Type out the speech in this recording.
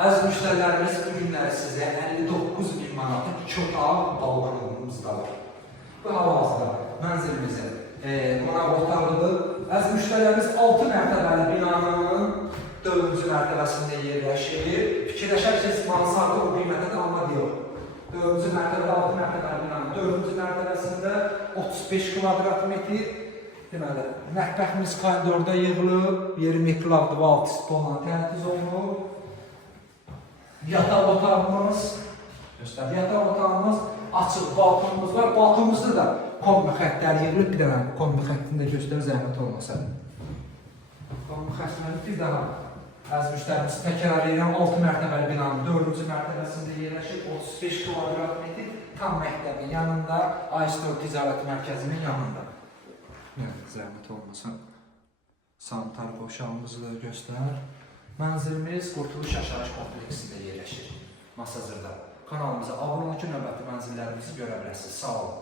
Əziz müştərilərimiz, bu günləri sizə 59.000 manatlıq kök ağ balkonumuzda var. Bu hal-hazırda mənzilimizin qonaq otağıdır. Əziz müştərilərimiz 6 mərtəbəli binanın 4-cü mərtəbəsində yerləşir. Fikirləşərsiniz, mansarda o qiymətə də alma deyil. 4-cü mərtəbədə 6 mərtəbəli binanın 4-cü mərtəbəsində 35 kvadrat metr. Deməli, mətbəximiz koridorda yığılıb, 20 kvadrat alt stolla təchiz olunub. Yataq otağımız, yataq otağımız açıq, balkonumuz var. Balkonumuzda da kombi xəttləri yığılıb, bir dənə kombi xəttini də göstər, zəhmət olmasa. Kombi xəttləri bir daha əziz müştərimiz təkrar edirəm, 6 mərtəbəli binanın 4-cü mərtəbəsində yerləşir, 35 kvadrat metr tam məktəbin yanında, Aystor Ticarət Mərkəzinin yanında. Zəhmət olmasa sanitar boşalımızı da göstər. Mənzilimiz Qurtuluş Yaşayış kompleksində yerləşir. Masazırda. Kanalımıza abunə olun ki, növbəti mənzillərimizi görə biləsiniz. Sağ olun.